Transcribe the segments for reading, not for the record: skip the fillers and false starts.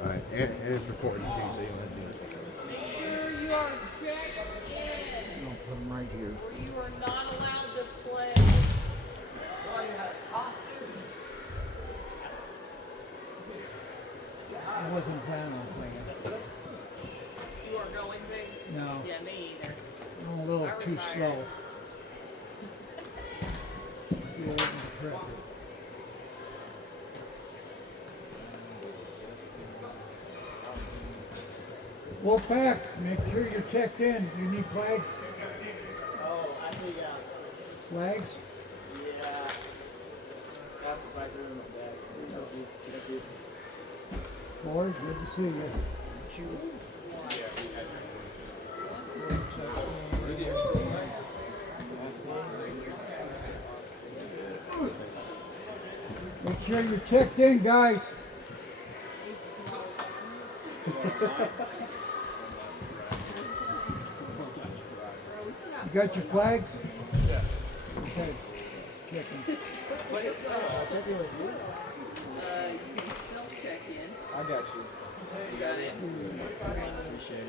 All right, and it's recording too, so you want to do it. Make sure you are checked in, I'll put them right here. or you are not allowed to play. I wasn't planning on playing. You are going to? No, Yeah, me either. I'm a little I too retired. slow. Too old and decrepit. Wolfpack, make sure you're checked in. Do you need flags? Oh, actually, yeah. Flags? Yeah. That's the price of my bag. Thank you. Boys, good to see you. Make sure you're checked in, guys. You got your flags? Yeah. Okay. Checking. You can still check in. I got you. You got it? Appreciate it.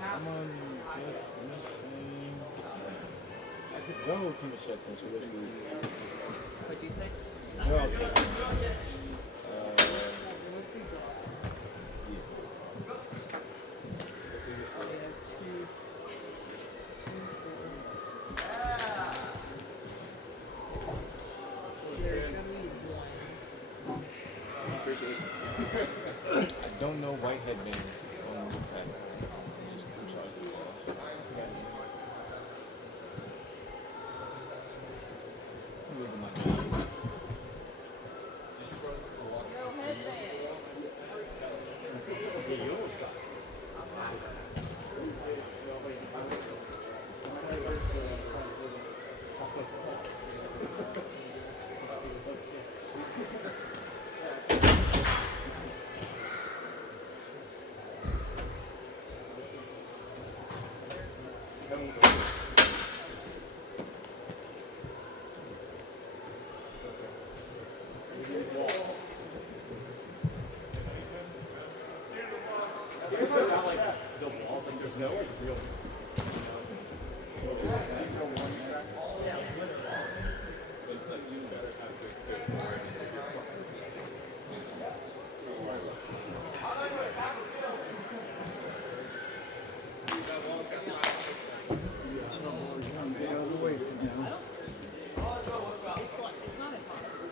I'm on just missing. I could go to Michelle, so let's do it. What'd you say? No, I'll take it. Appreciate it. I don't know white headband on the pad. Just in charge of that. Look at my name. Yo, headband. Yeah, you almost got there's no real. Get out of the way for now. It's not impossible.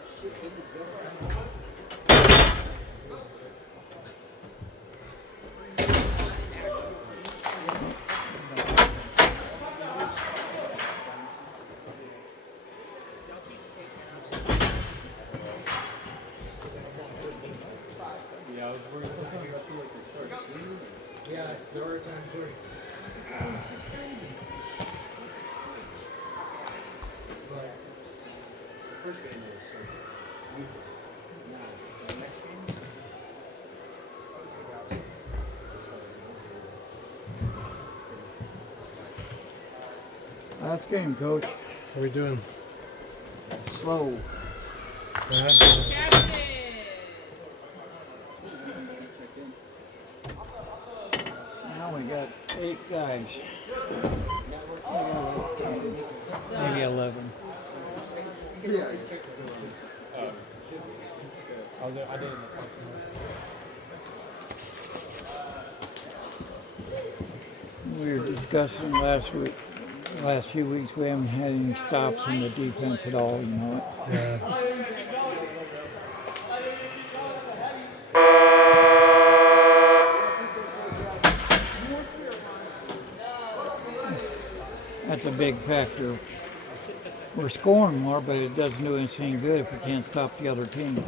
Yeah, I was worried sometimes I feel like they start sleeping. Yeah, there are times where but it's the first game that it starts usually. Now, the next game. Last game, coach. How we doing? Slow. Yeah. Captain! Now we got 8 guys. Maybe 11. I did in the function. We were discussing last few weeks, we haven't had any stops in the defense at all, you know. Yeah. That's a big factor. We're scoring more, but it doesn't do anything good if we can't stop the other team.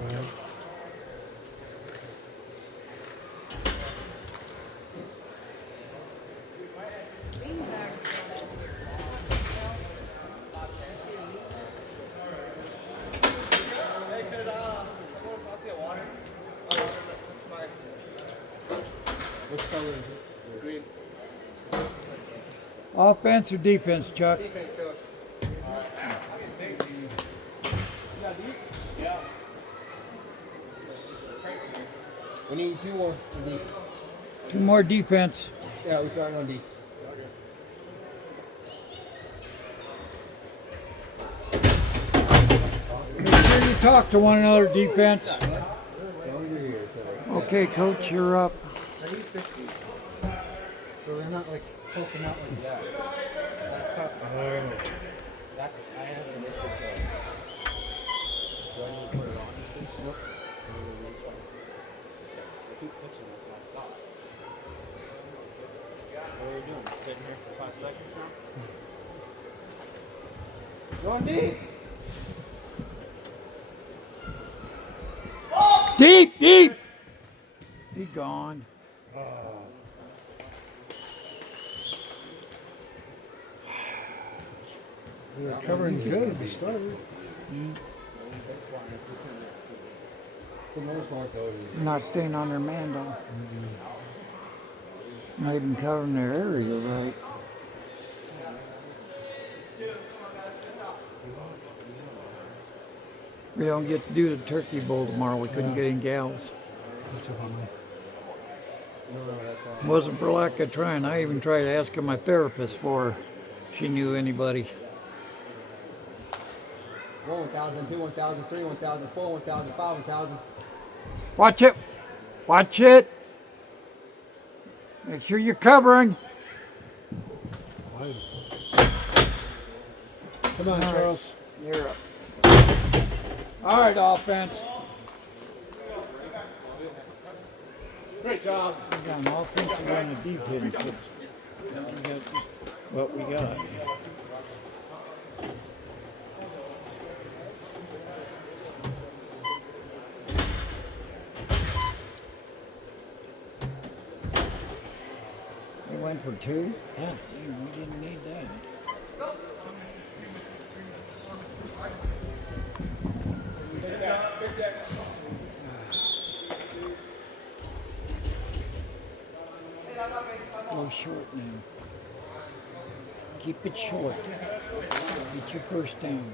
What color is it? Green. Offense or defense, Chuck? Defense, coach. Yeah. We need 2 more on D. 2 more defense. Yeah, we're starting on D. Make sure you talk to one another, defense. Over here, so. Okay, coach, you're up. I need 50. So they're not like poking out like that. That's I have an issue with that. Do I need to put it on? Nope. I keep fixing it. Stop. What are you doing? Sitting here for 5 seconds now? Go on D. Deep, deep. He gone. We were covering good at the start. For the most part, though, They're not staying on their man, though. Not even covering their area right. We don't get to do the turkey bowl tomorrow. We couldn't get in gals. That's a bummer. no, that's all. Wasn't for lack of trying. I even tried asking my therapist for if she knew anybody. 1,000, 2, 1,000, 3, 1,000, 4, 1,000, 5, 1,000. Watch it. Watch it. Make sure you're covering. Wide. Come on, All right. Charles. You're up. All right, offense. Great job. We got an offensive and a defensive. We got what we got. We went for 2? Yeah. We didn't need that. Go short now. Keep it short. Get your first down.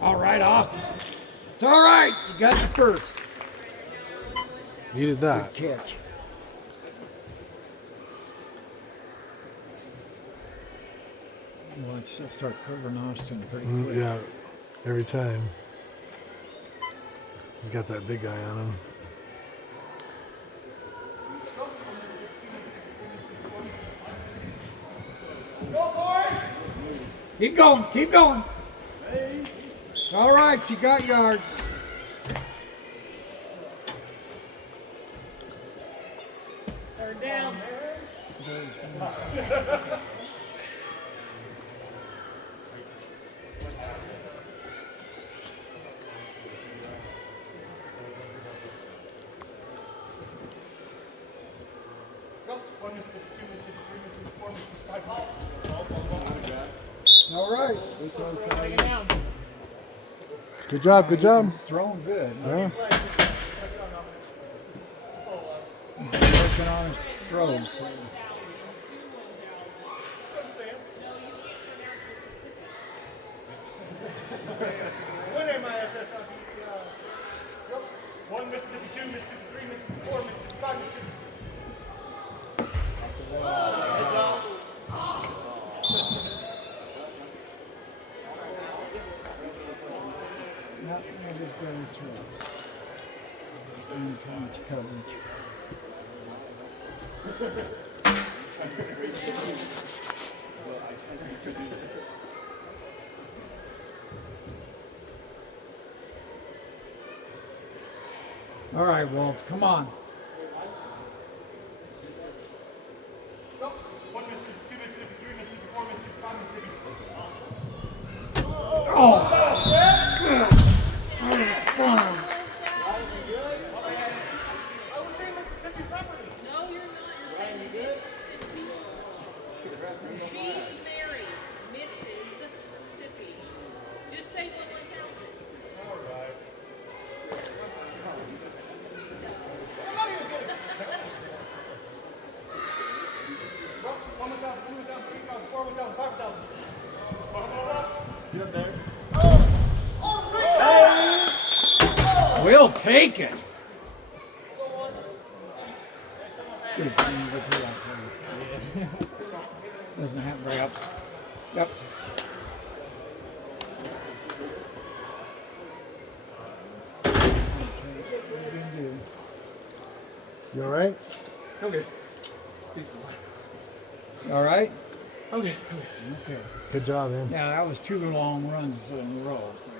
All right, Austin. It's all right. You got the first. Needed Good that. catch. Watch, they'll start covering Austin pretty quick. Yeah, every time. He's got that big guy on him. Keep going, keep going. It's all right, you got yards. Third down. All right. Bring it down. Good job, good job. He's throwing good. Yeah. He's working on his throws. So. One Mississippi, 2 Mississippi, 3 Mississippi, 4 Mississippi, 5 Mississippi. Not maybe better throws. And too much coverage. All right, Walt, come on. One Mississippi, 2 Mississippi, 3 Mississippi, 4 Mississippi, 5 Mississippi. Oh, good. I was saying Mississippi property. No, you're not. You're saying Mississippi. She's married. Mrs. Mississippi. Just say what one thousand. take it. Doesn't have wraps. Yep. You all right? Okay. All right? Okay. Okay. Good job, man. Now, that was 2 long runs in a row, so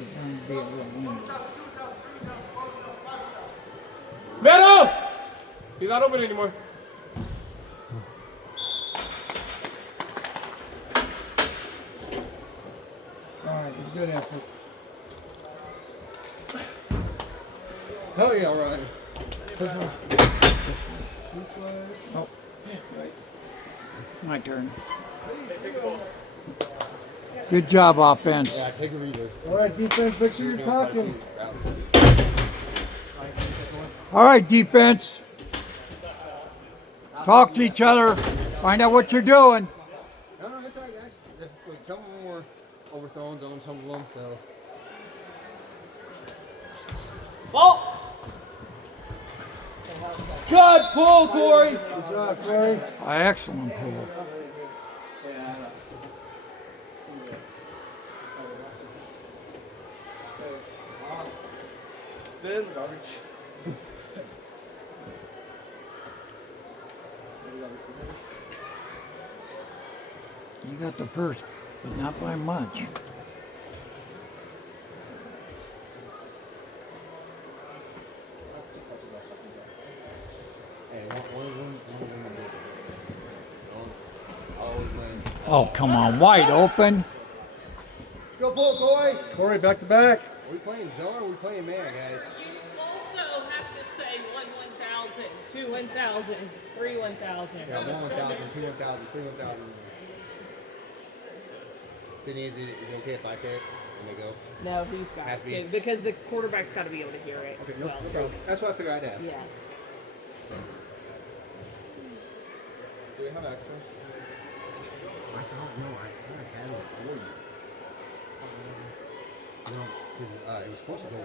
it's going to be a little windy. Meadow! He's not open anymore. All right, it's a good effort. Hell yeah, Ryan. Oh, right. My turn. Good job, offense. Yeah, take a reader. All right, defense, make sure you're talking. All right, defense. Talk to each other. Find out what you're doing. No, that's all right, guys. Like, some of them were overthrown, some of them, so. Ball! Good pull, Corey! Good job, Corey. Excellent pull. Spin, garbage. You got the first, but not by much. Oh, come on, wide open. Go pull, Corey! Corey, back to back. Are we playing zone or are we playing man, guys? You also have to say 1,000, 2 1,000, 3 1,000. Yeah, 1,000, 2 1,000, 3 1,000. Sydney, is it okay if I say it when they go? No, he's got Has to be. to because the quarterback's got to be able to hear it. Okay, no, well, no problem. That's what I figured I'd ask. Yeah. Do we have extra? I don't know. I had it for you. No, because it was supposed to go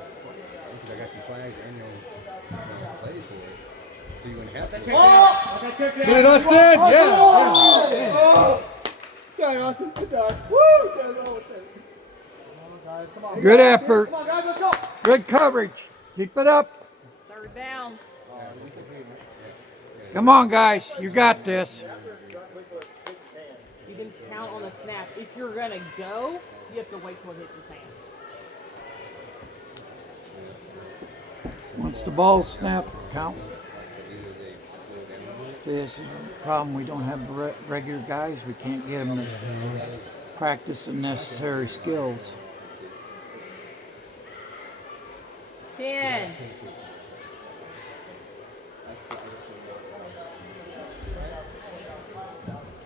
because I got the flags and your plays for it. So you wouldn't have to. Get it, Austin. Yeah. Done, Austin. It's all right. Woo! Good effort. Come on, guys, let's go. Good coverage. Keep it up. 3rd down. Come on, guys. You got this. You can count on a snap. If you're gonna go, you have to wait till it hits his hands. Once the ball's snapped, count. This is a problem. We don't have regular guys. We can't get them to practice the necessary skills. 10.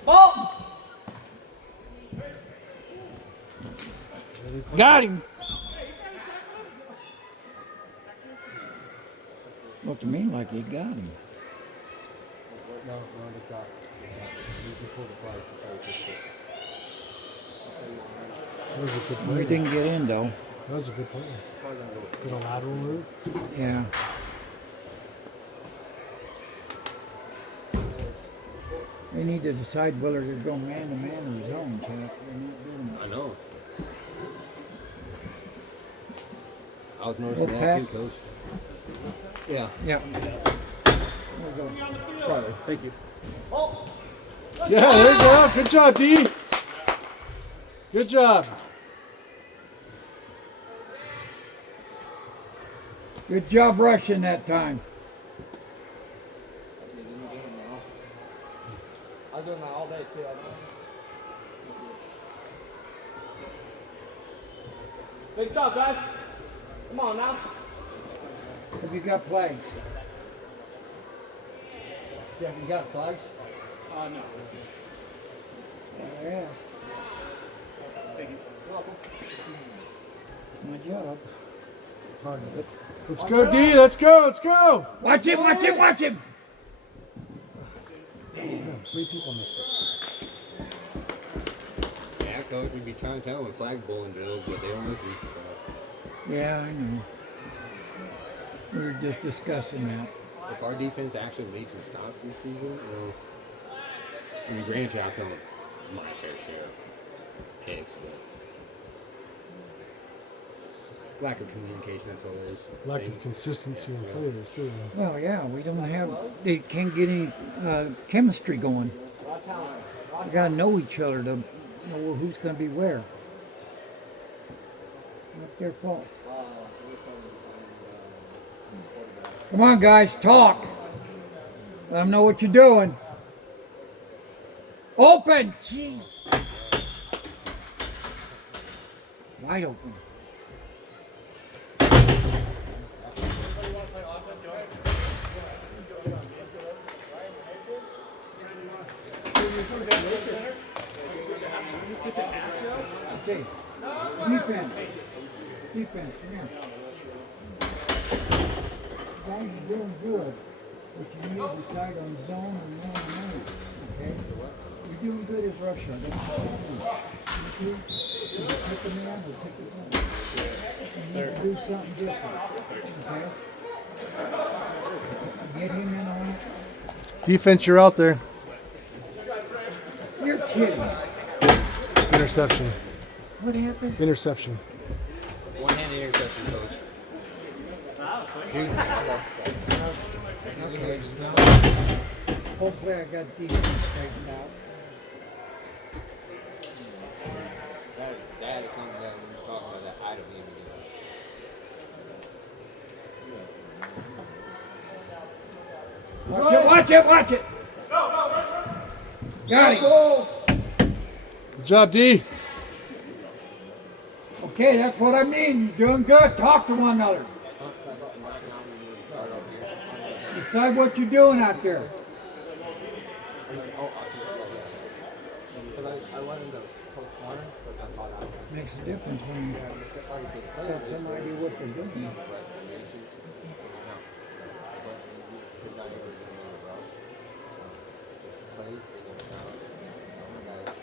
Ball! Got him. Looked to me like he got him. No, it's not. You pull the flag. That was a good We play. didn't get in though. That was a good play. Did a lateral move. Yeah. They need to decide whether to go man to man or zone, Cap. They're not doing I know. I was noticing Well, that Pat- too, Coach. Yeah. it. Yeah. Sorry. Thank you. Yeah, there you go. Good job, D. Good job. Good job rushing that time. I was doing that all day too. Big stuff, guys. Come on now. Have you got flags? Yeah, you got flags? No. I asked. Thank you. You're welcome. It's my job. Part of it. Let's go, D. Let's go. Let's go. Watch him! Watch him! Watch him! Damn, 3 people missed it. Yeah, Coach, we'd be trying to tell them flag bowling drills, but they don't listen. Yeah, I know. We were just discussing that. If our defense actually leads in stops this season, you know, I mean, granted, I've done my fair share of picks, but lack of communication, that's always. Lack of consistency in players too. Well, yeah, we don't have, they can't get any chemistry going. We gotta know each other to know who's gonna be where. Not their fault. Come on, guys, talk. Let them know what you're doing. Open! Jeez. Wide open. Okay. Defense. Defense, come here. Guys, you're doing good. But you need to decide on zone and man. Okay? You're doing good as rusher. That's what you do. You pick a man or pick a zone. You need to do something different. Okay? Get him in on it. Defense, you're out there. You're kidding. Interception. What happened? Interception. One-handed interception, coach. Okay. Now, hopefully I got defense straightened out. That is something that we was talking about that I don't even Watch it, watch it, watch it. Got him. Good job, D. Okay, that's what I mean. You're doing good. Talk to one another. Decide what you're doing out there. Makes a difference when you got some idea what they're doing.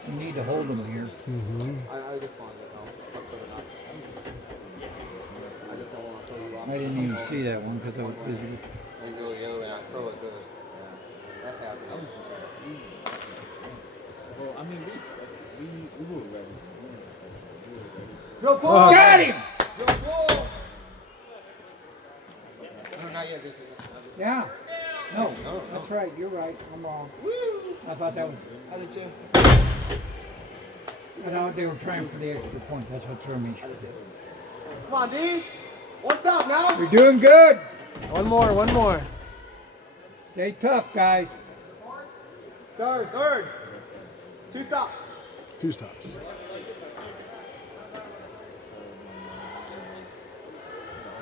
You need to hold them here. I just want to know. I just don't want to throw you off. I didn't even see that one because I was busy with. When you go the other way, I throw it good. That's happening. Well, I mean, we were ready. Got him! No, not yet. Yeah. No, that's right. You're right. I'm wrong. I thought that was. How did you? I thought they were trying for the extra point. That's what threw me. Come on, D. What's up now? You're doing good. One more. Stay tough, guys. Third. 2 stops. 2 stops.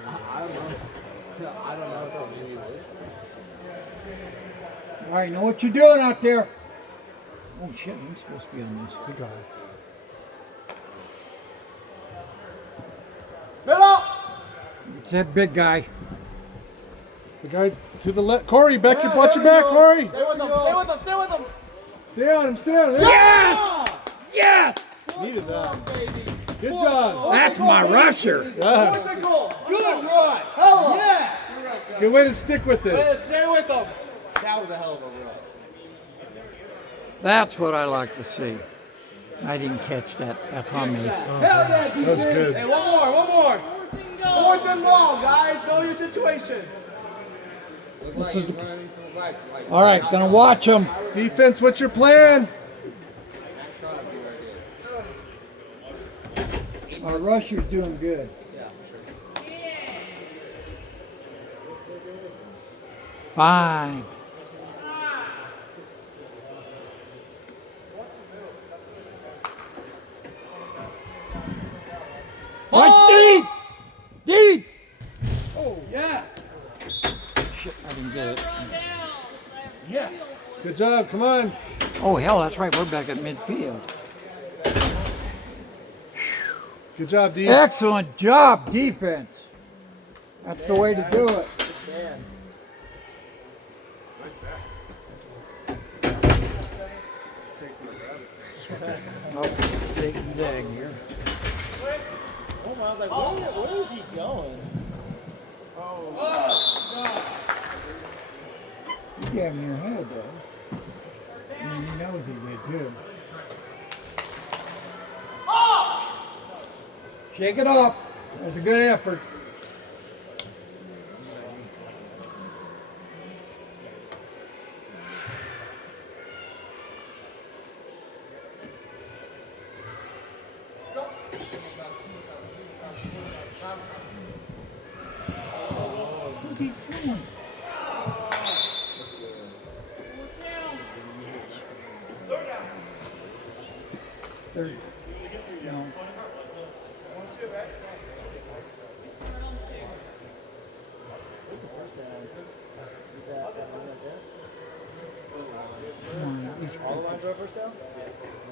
I don't know if I'll do this. All right, know what you're doing out there. Oh shit, I'm supposed to be on this. Good guy. Middle. It's that big guy. The guy to the left. Corey, watch your back, Corey. Stay with him. Stay with him. Stay on him. There. Yes! Yes! Needed that. Good job. That's my rusher. Yeah. Fourth and goal. Good rush. Hella. Yes. Good way to stick with it. Stay with him. That was a hell of a run. That's what I like to see. I didn't catch that. That's on me. Hell yeah, That was good. Hey, one more. Fourth and long, guys. Know your situation. This is the. All right, gonna watch them. Defense, what's your plan? Our rusher's doing good. Fine. Watch deep! Deep! Oh, yes. Shit, I didn't get it. Yes. Good job. Come on. Oh, hell, that's right. We're back at midfield. Good job, D. Excellent job, defense. That's the way to do it. Oh, taking the dag here. Oh, I was like, where is he going? He gave him your head, though. And he knows he did, too. Shake it off. That was a good effort. What's he doing? Third. No. Come on, he's All the lines are first down?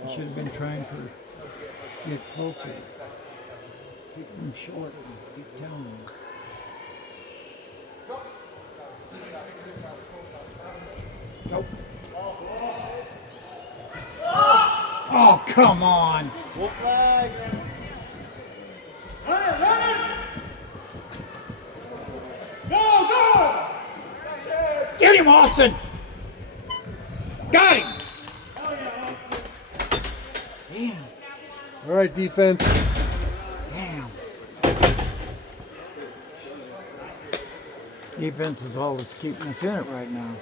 He should have been trying to get closer. Keep them short and keep telling them. Nope. Oh, come on. Wolf flags. Run it, run it! Go, go! Get him, Austin! Got him! Damn. All right, defense. Damn. Defense is always keeping us in it right now.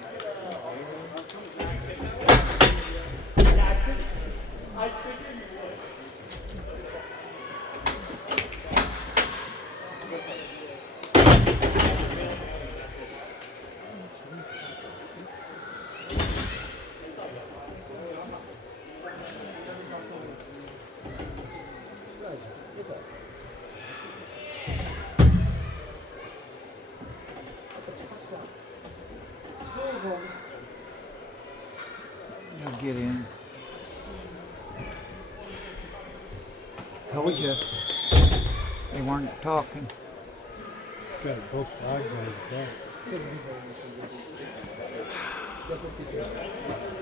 They'll get in. Told you. They weren't talking. He's got both flags on his back.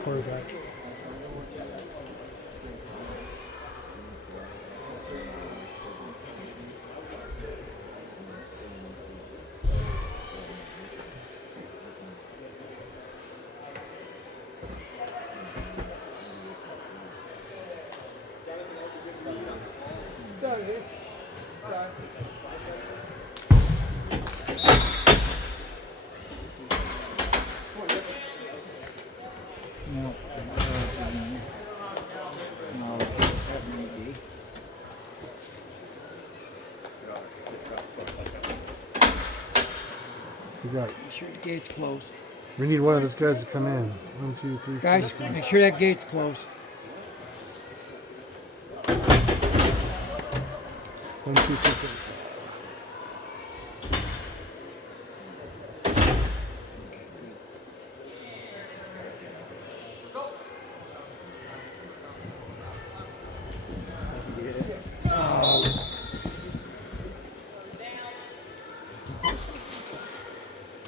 Quarterback. No. No, that may be. We got. Make sure the gate's closed. We need one of those guys to come in. 1, 2, 3, 4. Guys, make sure that gate's closed. 1, 2, 3, 4.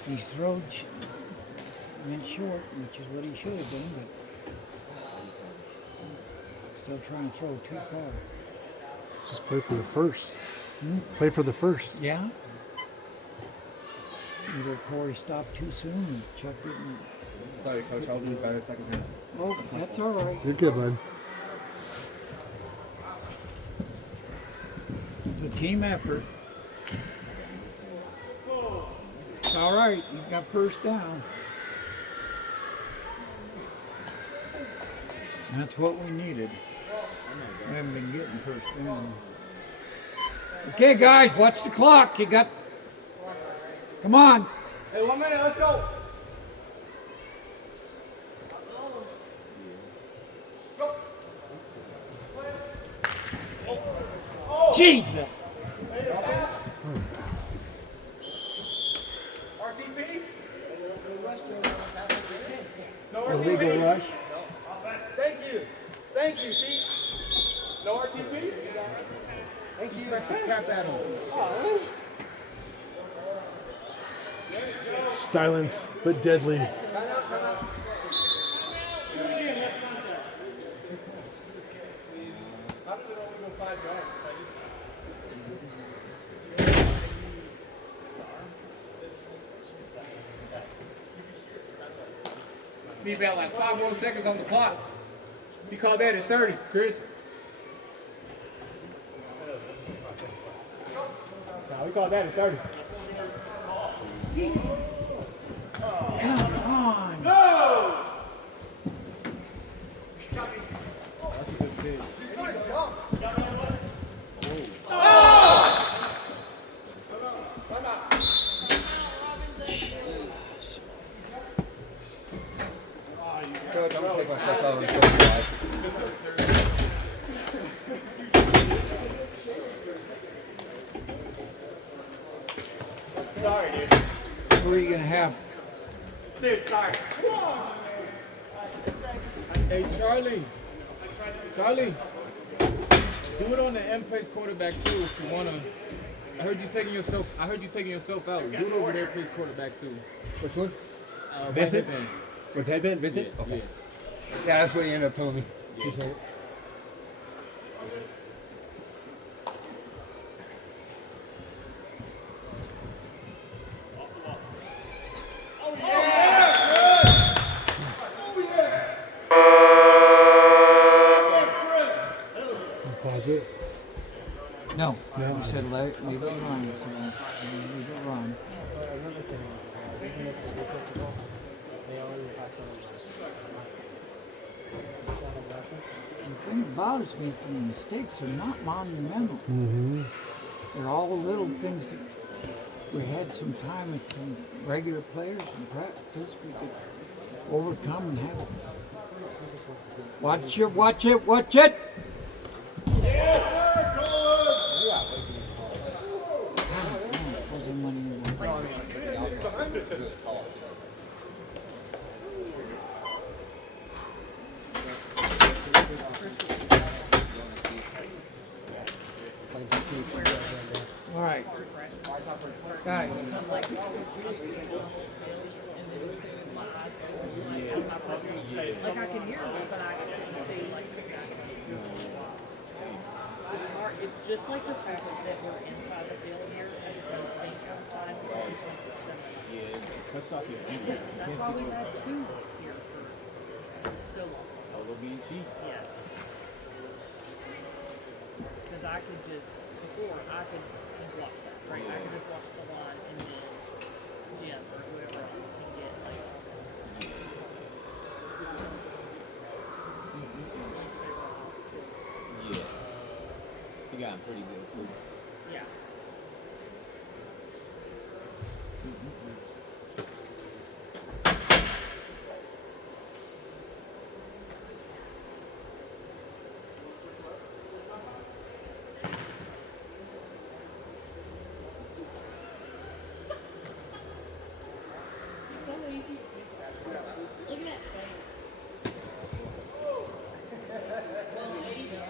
His throw went short, which is what he should have done, but still trying to throw too far. Just play for the first. Hmm? Play for the first. Yeah? Either Corey stopped too soon and Chuck didn't. Sorry, Coach. I'll do better second half. Oh, that's all right. You're good, bud. It's a team effort. It's all right. You've got first down. That's what we needed. We haven't been getting first down. Okay, guys, watch the clock. You got. Come on. Hey, 1 minute. Let's go. Jesus. RTP? No Illegal RTP? rush. Thank you. Thank you. See? No RTP? Thank you. Crap at him. Silent but deadly. Time out. Do it again. Less contact. How did it only go 5 yards? Be about like 5 more seconds on the clock. You call that at 30, Chris. No, we call that at 30. Come on. That's a good pitch. Coach, I'm gonna take myself out of the coach, guys. Sorry, dude. Who are you going to have? Dude, sorry. Hey, Charlie. Charlie. Do it on the M plays quarterback too if you wanna. I heard you taking yourself out. Do it over there, plays quarterback too. Which one? Vincent. Vincent? With headband, Vincent? Yeah, Okay. Yeah, that's what you ended up telling me. Yeah. Appreciate it. Pause it. No. You said leave it run. So leave it run. And the thing about it is making the mistakes are not monumental. Mm-hmm. They're all little things that we had some time with some regular players and practice we could overcome and have it. Watch it, watch it, watch it! Where's the money in there? All right, guys. Like I can hear it, but I can see like it's hard. It just like the fact that we're inside the field here as opposed to being outside. It just makes it so much. Yeah, it cuts off your vision. That's why we've had two here for so long. A little being cheap. Yeah. Because I could just before I could just watch that, right? I could just watch the line and then Jim or whoever else can get like. Yeah. He got him pretty good too. Yeah. Look at that face. Well aged.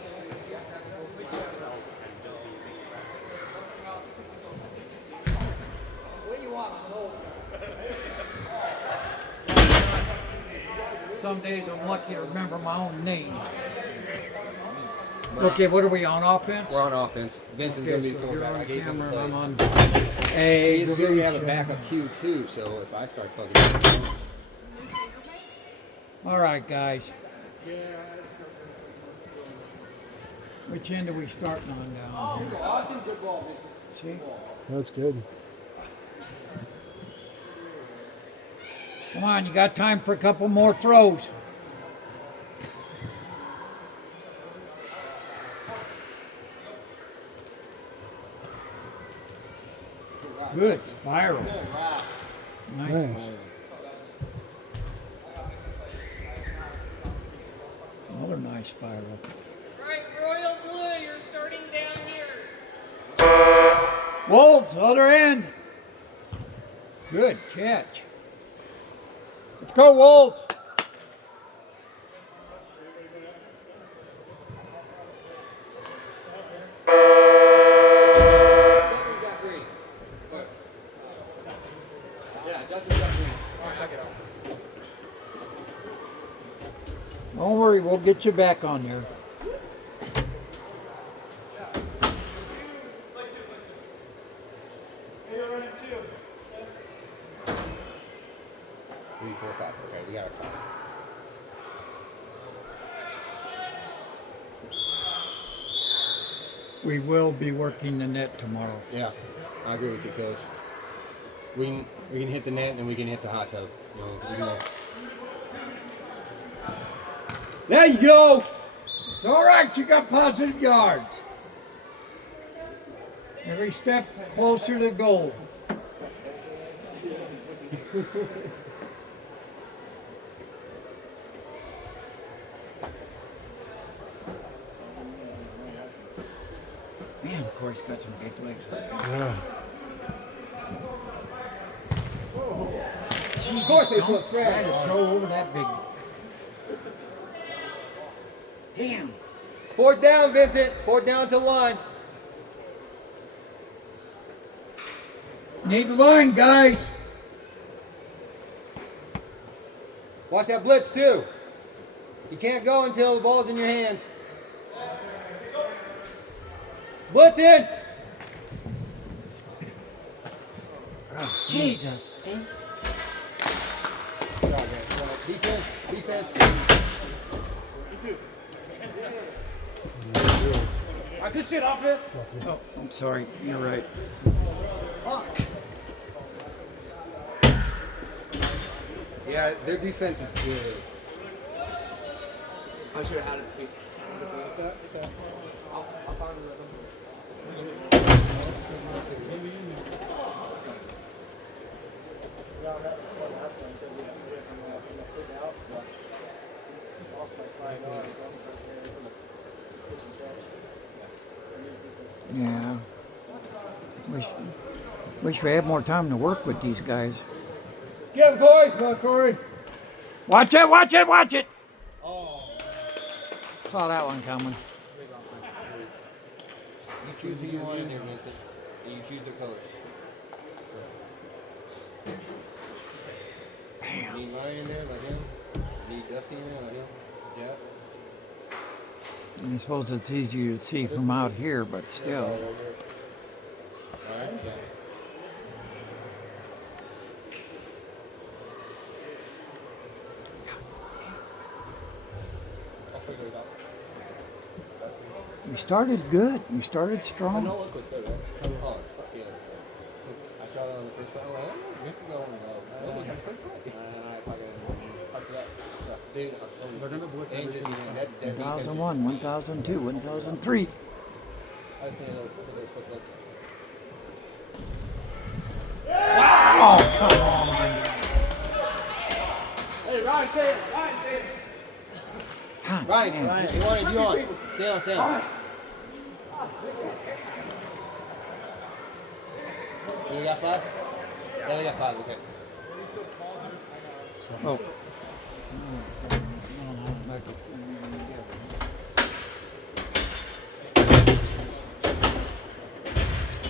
Some days I'm lucky to remember my own name. Okay, what are we on offense? We're on offense. Vincent's gonna be the So you're quarterback. on I gave him camera, the I'm plays. on. Hey, It's good we have a backup Q too, so if I start fucking up, All right, guys. Which end are we starting on down here? Austin, good ball, See? That's good. Come on, you got time for a couple more throws. Good spiral. Nice. Nice. Another nice spiral. Right, Royal Blue, you're starting down here. Wolves, other end. Good catch. Let's go, Wolves. Dustin's got green. Yeah, Dustin's got green. All right, knock it off. Don't worry, we'll get you back on there. 4, 5. Okay, we got our 5. We will be working the net tomorrow. Yeah, I agree with you, Coach. We can hit the net and we can hit the hot tub. You know, we can, there you go. It's all right. You got positive yards. Every step closer to goal. Man, Corey's got some big legs. Yeah. Jesus, course they don't put Fred try to on. throw over that big. Damn. 4th down, Vincent. 4th down to the line. Need the line, guys. Watch that blitz too. You can't go until the ball's in your hands. Blitz in. Jesus. Defense, defense. Good shit, offense. Oh, I'm sorry. You're right. Fuck. Yeah, their defense is good. I should have had it. Yeah. Wish we had more time to work with these guys. Get him, Corey. Come on, Corey. Watch it, watch it, watch it! Oh. Saw that one coming. You choose who you want in there, Vincent. And you choose the colors. Damn. Need Ryan in there, like him. Need Dusty in there, like him. Jeff. I suppose it's easier to see from out here, but still. Alright, yeah. I'll figure it out. We started good. We started strong. No look what's good, right? Oh, fuck yeah. I saw it on the first play. I'm like, oh, Vincent's going well. No look on the first play. And I fucking fucked it up. Dude, They're gonna blitz every Angels, single that defense. 1001, 1002, 1003. I think it'll put a quick look. Oh, come on. Hey, Ryan, say it. Ryan, say it. God, Ryan, man. you want it, you on. Stay on, stay on. You got 5? Yeah, we got 5, okay. Oh.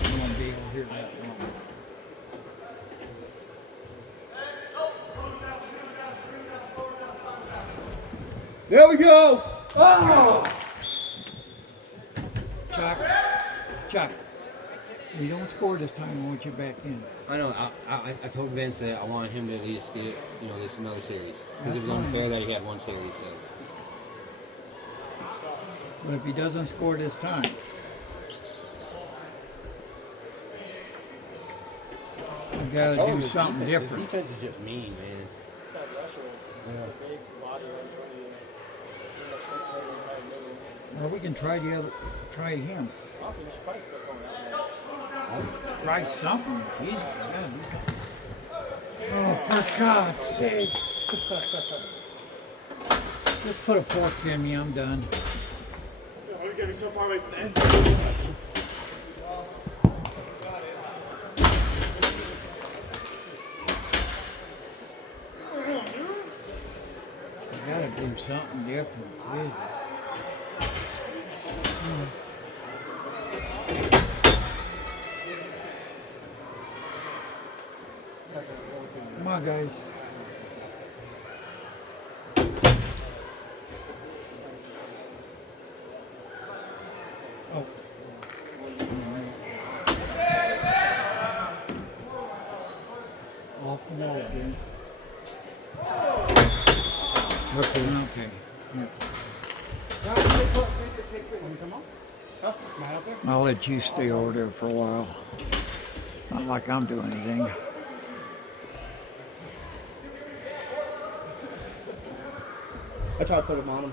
You won't be able to hear that one. There we go! Oh! Chuck, we don't score this time. I want you back in. I know, I told Vince that I wanted him to at least get, you know, this another series. Because it was unfair that he had one series, so. But if he doesn't score this time, we gotta do something different. His defense is just mean, man. Or we can try him. Try something. He's gotta do something. Oh, for God's sake. Just put a fork in me, I'm done. We're getting so far away from the end zone. We gotta do something different. Jesus. Come on, guys. Oh. Off the wall again. That's it. Okay. I'll let you stay over there for a while. Not like I'm doing anything. I try to put him on him.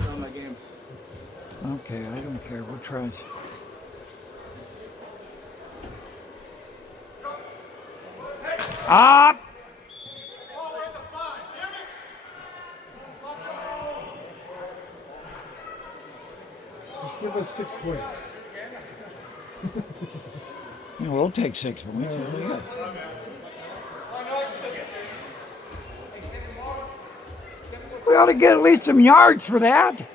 On my game. Okay, I don't care. We'll try. Up! Just give us 6 points. We'll take 6 points. Yeah. We ought to get at least some yards for that.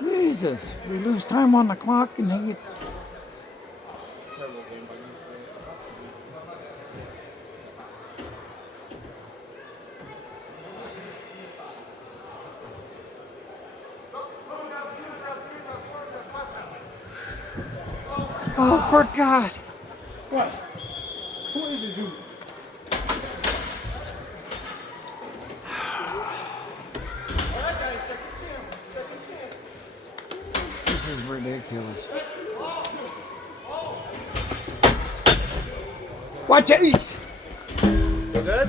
Jesus, we lose time on the clock and they get... Oh, for God. What? Who is it, dude? This is ridiculous. Watch it. You good?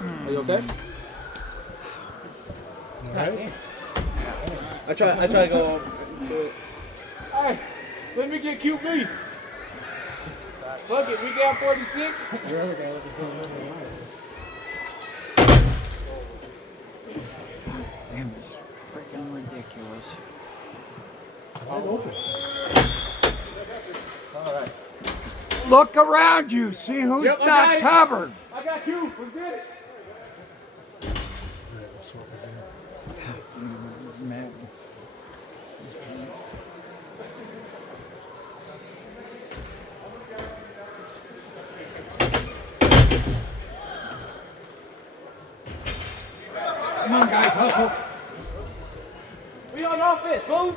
Are you okay? Alright. I try to go to it. Hey, let me get QB. Fuck it, we down 46. Your other guy was going over the line. Damn, it's freaking ridiculous. Wide open. Look around you. See who's Yep, I not got it. covered. I got Q. Let's get it. Alright, we'll swap it there. Mad. Come on, guys, hustle. We on offense, move.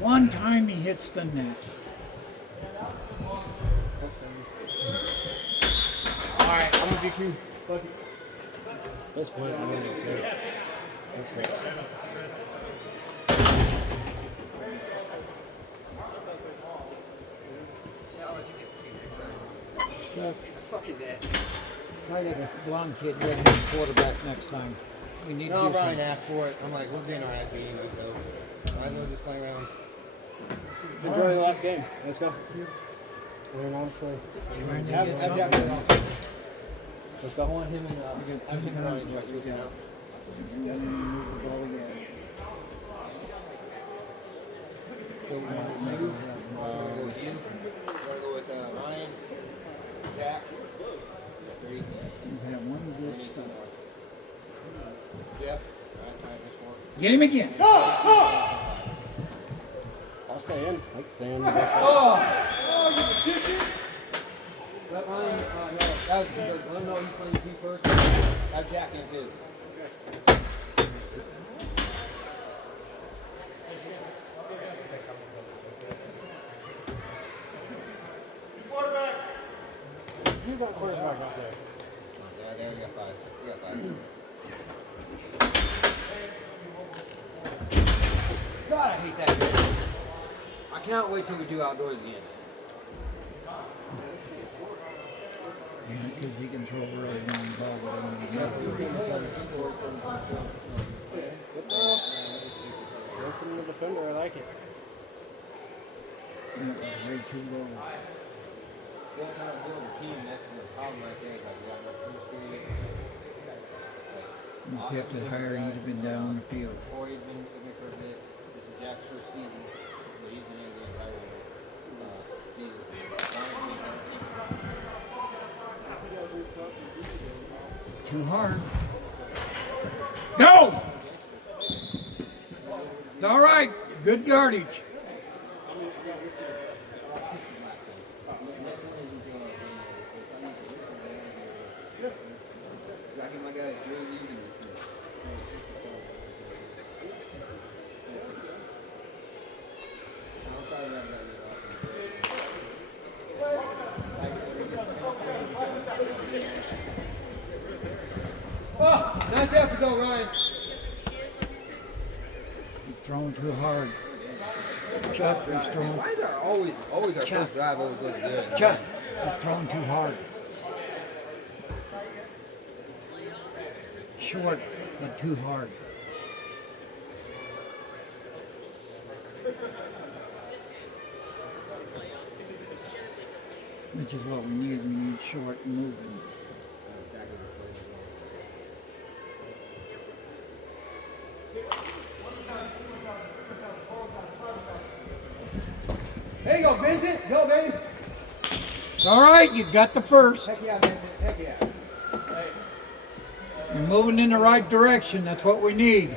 One time he hits the net. All right, I'm gonna be Q. Fuck it. This point, I'm gonna okay. That's it. Fucking net. Try to get a blonde kid ready to quarterback next time. We need to No, do Brian something. asked for it. I'm like, we're getting our ass beat anyway, so might as well just play around. Enjoy the last game. Let's go. And honestly, Trying to Have get Jack something. get off. Let's go. I want him and got have him and Ryan two next week now. And then move the ball again. So we might make it You wanna go with Ryan, Jack, three, We've had one good start. Jeff. Alright, just four. Get him again. I'll stay in. I can stay in. Let Ryan, no, that was good. Let him know he's playing P first. Have Jack in too. You got quarterback out there. Yeah, we got five. We got five. God, I hate that game. I cannot wait till we do outdoors again. Yeah, because he can throw a really long ball, but I don't Good ball. Go from the defender. I like it. know. Way too low. Still trying to build a team, that's the problem right there. Like, we got no chemistry. If he kept it higher, he'd have been down the field. Corey's been with me for a bit. This is Jack's first season, but he's been in the entire season. Too hard. Go! It's all right. Good yardage. Nice effort though, Ryan. He's throwing too hard. Chuck is throwing. Why is our always our Chuck. first drive always looking good? Chuck is throwing too hard. Short, but too hard. Which is what we need. We need short and moving. There you go, Vincent. Go, baby. All right, you got the first. Heck yeah, Vincent. Heck yeah. You're moving in the right direction. That's what we need.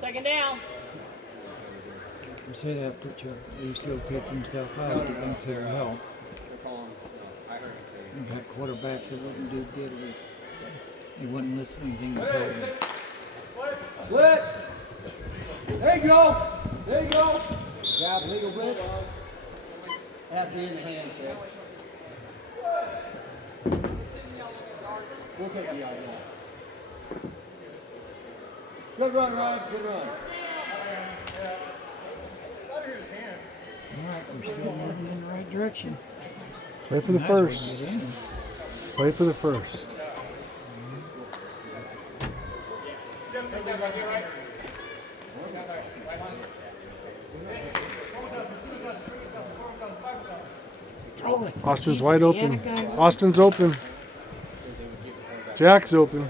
Second down. You say that, but you still take himself out against their help. You've had quarterbacks that wouldn't do diddly. They wouldn't listen to anything you told them. Split. There you go. There you go. Grab legal blitz. It has to be in the hand, Chris. We'll take the idea. Good run, Ryan. Good run. All right, we're still moving in the right direction. Play for the Nice one, first. get in. Play for the first. Throw it. Austin's Jesus, wide he open. had a guy Austin's open. Jack's open.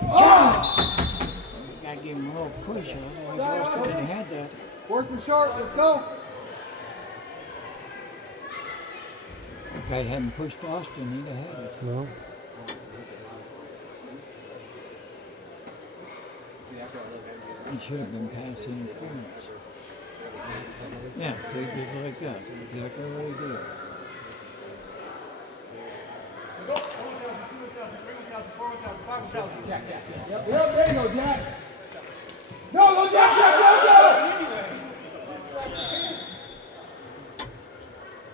Gotta give him a little push, otherwise Austin would have had that. Fourth and short. Let's go. If guy hadn't pushed Austin, he'd have had it. No. It should have been pass interference. Yeah, see, just like that. That's exactly what he did. Yep, there you go, Jack. No, go, Jack, Jack, go, go!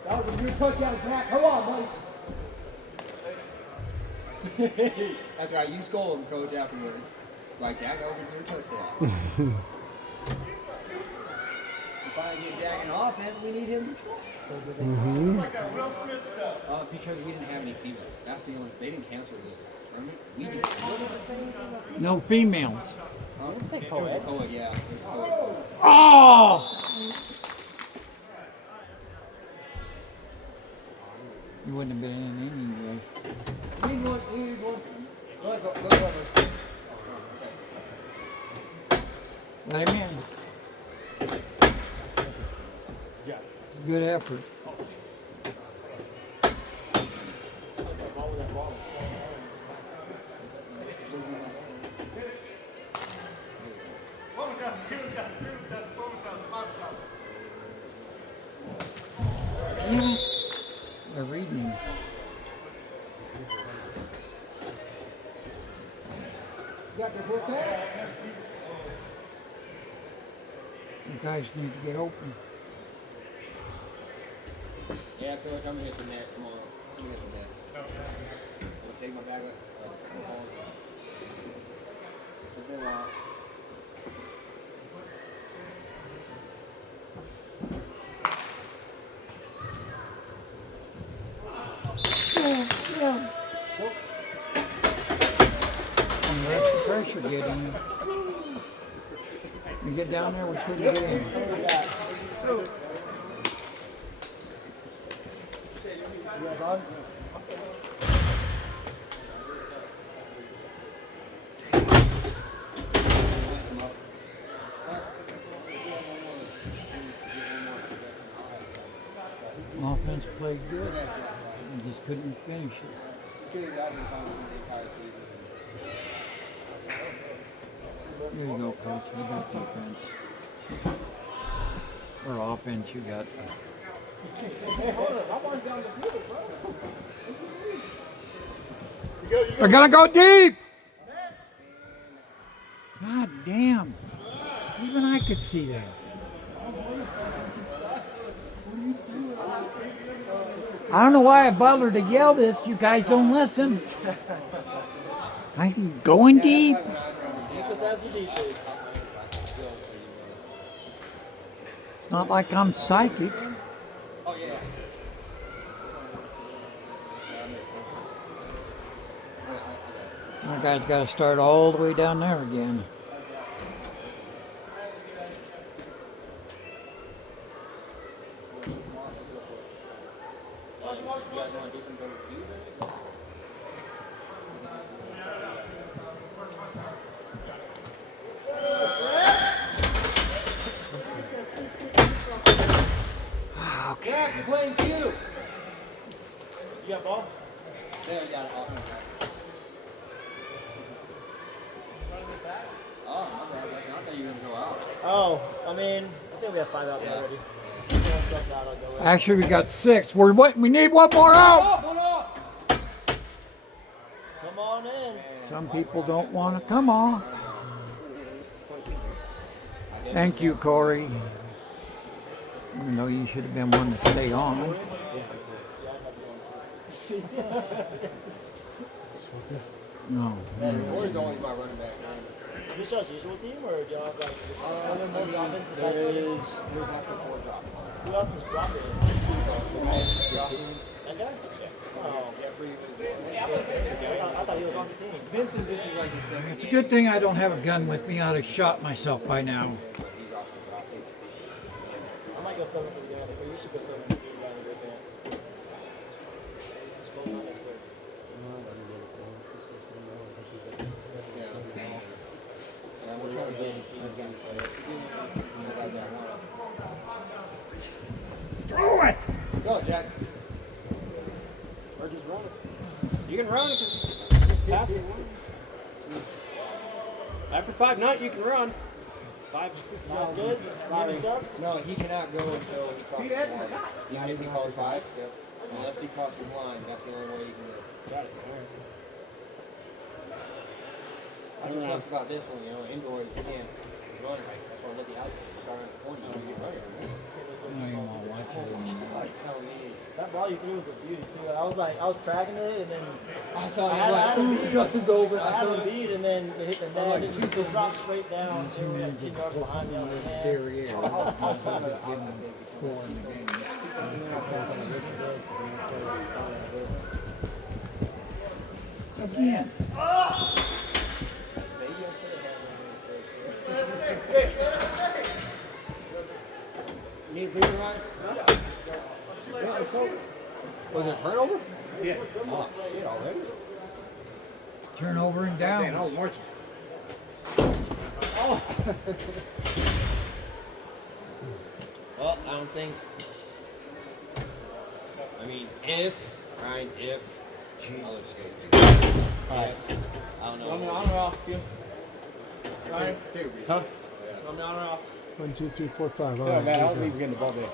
That was a good touchdown, Jack. Come on, buddy. That's right. You scold him, coach, afterwards. Like, Jack, that was a good touchdown. If I get Jack in offense, we need him to score. Mm-hmm. Because we didn't have any females. That's the only. They didn't cancel the tournament. We did. No females. I didn't say co-ed. It was a co-ed, yeah. It was co-ed. Oh! You wouldn't have been in anyway. We need one. We need one. Go. Let him in. Good effort. Yeah, they're reading him. You got this work there? You guys need to get open. Yeah, coach, I'm gonna hit the net tomorrow. I'm gonna hit the net. I'll take my bag up. It's been a while. Yeah. And let the pressure get in. We get down there, we couldn't get in. Offense played good. We just couldn't finish it. There you go, coach. You got defense. Or offense, you got. They're gonna go deep! God damn. Even I could see that. I don't know why I bothered to yell this. You guys don't listen. I'm going deep. Deepest as the deepest. It's not like I'm psychic. Oh, yeah. My guy's got to start all the way down there again. Jack, you're playing Q. You got ball? There, you got it. Oh, my bad. I thought you were going to go out. Oh, I mean, I think we have 5 out there already. Actually, we got 6. We need one more out. Come on in. Some people don't want to come on. Thank you, Corey. Even though you should have been one to stay on. No. Corey's always my running back. Is this y'all's usual team, or do y'all have like other more dropping besides me? Who else is dropping? That guy? Oh, I thought he was on the team. Vincent, this is like the second. It's a good thing I don't have a gun with me. I'd have shot myself by now. I might go 7 for the guy, or you should go 7 for the guy in the advance. Just go down there quick. We're trying to get Throw it! Go, Jack. Or just run it. You can run it because you pass it. After 5-9, you can run. 5 is good. 5 sucks. No, he cannot go until he crosses the line. Not if he calls 5. Yep. Unless he crosses the line, that's the only way he can go. Got it. That's what sucks about this one, you know. Indoor, you can't run right. That's why I let the outfit start on the corner. You can get running, right? That ball you threw was a beauty too. I was tracking it, and then I saw I had a bead. Justin's over. I had a bead, and then it hit the net. It just dropped straight down. They were like 10 yards behind me. I was like, man. Again. Need a breather, Ryan? Was it a turnover? Yeah. Oh, shit, already? Turnover and down. Well, I don't think. I mean, Ryan, I'll let you guys Alright. I don't know. I'm on or off, you? Ryan? Huh? I'm on or off. 1, 2, 3, 4, 5. All Oh, right, man, I good don't go. leave getting the ball there.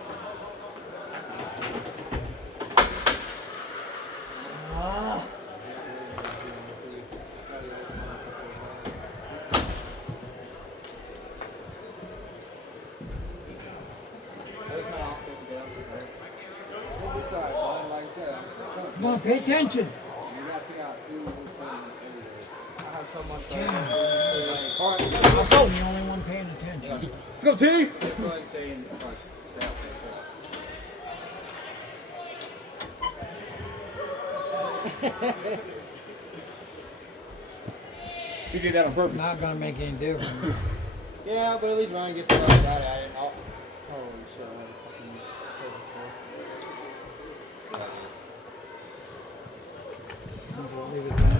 Come on, pay attention. I'm the only one paying attention. Let's go, T! You did that on purpose. Not gonna make any difference. Yeah, but at least Ryan gets a lot of that at it. Leave it down there.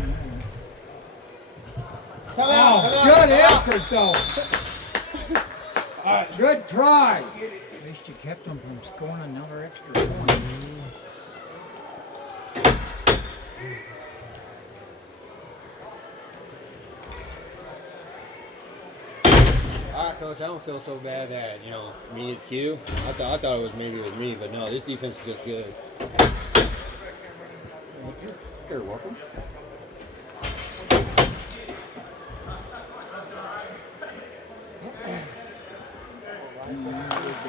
Come out! Oh, Come out! good Come out. effort, though. All right, good try. At least you kept them from scoring another extra point. Alright, Coach, I don't feel so bad that, me is Q. I thought it was maybe it was me, but no, this defense is just good. You're welcome.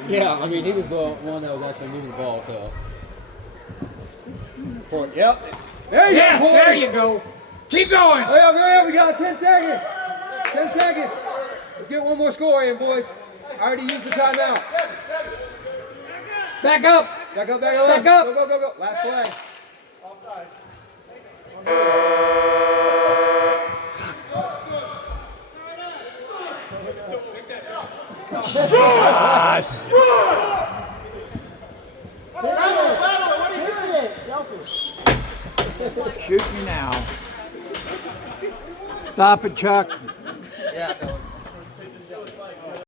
Yeah, I mean, he was the one that was actually moving the ball, so. Yep. There you go. Keep going. Hurry up. We got 10 seconds. 10 seconds. Let's get one more score in, boys. I already used the timeout. Back up. Back up. Go. Last play. Shoot me now. Stop it, Chuck. Yeah.